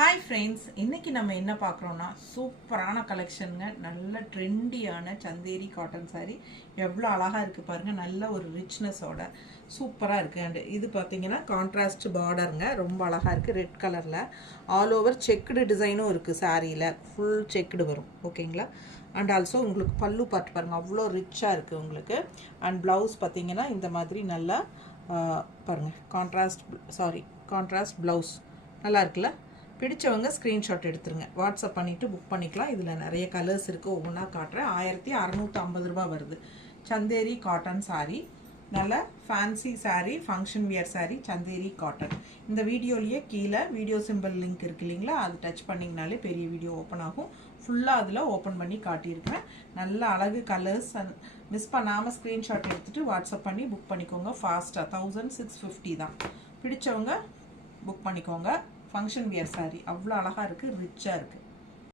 Hi friends, இன்னைக்கு நம்ம என்ன பார்க்குறோம்னா சூப்பரான கலெக்ஷனுங்க. நல்ல ட்ரெண்டியான சந்தேரி காட்டன் saree. எவ்வளோ அழகாக இருக்குது பாருங்கள். நல்ல ஒரு ரிச்னஸோட சூப்பராக இருக்குது. அண்ட் இது பார்த்தீங்கன்னா கான்ட்ராஸ்ட் பார்டருங்க. ரொம்ப அழகாக இருக்குது. ரெட் கலரில் ஆல் ஓவர் செக்குடு டிசைனும் இருக்குது. சாரியில் ஃபுல் செக்குடு வரும். ஓகேங்களா? அண்ட் ஆல்சோ உங்களுக்கு பல்லு பார்த்து பாருங்கள், அவ்வளோ ரிச்சாக இருக்குது உங்களுக்கு. அண்ட் ப்ளவுஸ் பார்த்தீங்கன்னா இந்த மாதிரி நல்லா பாருங்கள், கான்ட்ராஸ்ட் ப்ளவுஸ் நல்லா இருக்குல்ல. பிடிச்சவங்க ஸ்க்ரீன்ஷாட் எடுத்துருங்க, வாட்ஸ்அப் பண்ணிவிட்டு புக் பண்ணிக்கலாம். இதில் நிறைய கலர்ஸ் இருக்குது, ஒவ்வொன்றா காட்டுறேன். 1650 ரூபா வருது. சந்தேரி காட்டன் சாரீ, நல்ல fancy sari, function wear sari, Chanderi cotton. இந்த வீடியோலேயே கீழே வீடியோ சிம்பிள் லிங்க் இருக்குது இல்லைங்களா, அது டச் பண்ணிங்கனாலே பெரிய வீடியோ ஓப்பன் ஆகும். ஃபுல்லாக அதில் ஓப்பன் பண்ணி காட்டியிருக்கிறேன். நல்ல அழகு கலர்ஸ். மிஸ் பண்ணாமல் ஸ்க்ரீன்ஷாட் எடுத்துகிட்டு வாட்ஸ்அப் பண்ணி புக் பண்ணிக்கோங்க ஃபாஸ்ட்டாக. 1650 தான். பிடிச்சவங்க புக் பண்ணிக்கோங்க. ஃபங்க்ஷன் வியர் சாரீ அவ்வளோ அழகாக இருக்குது, ரிச்சாக இருக்குது.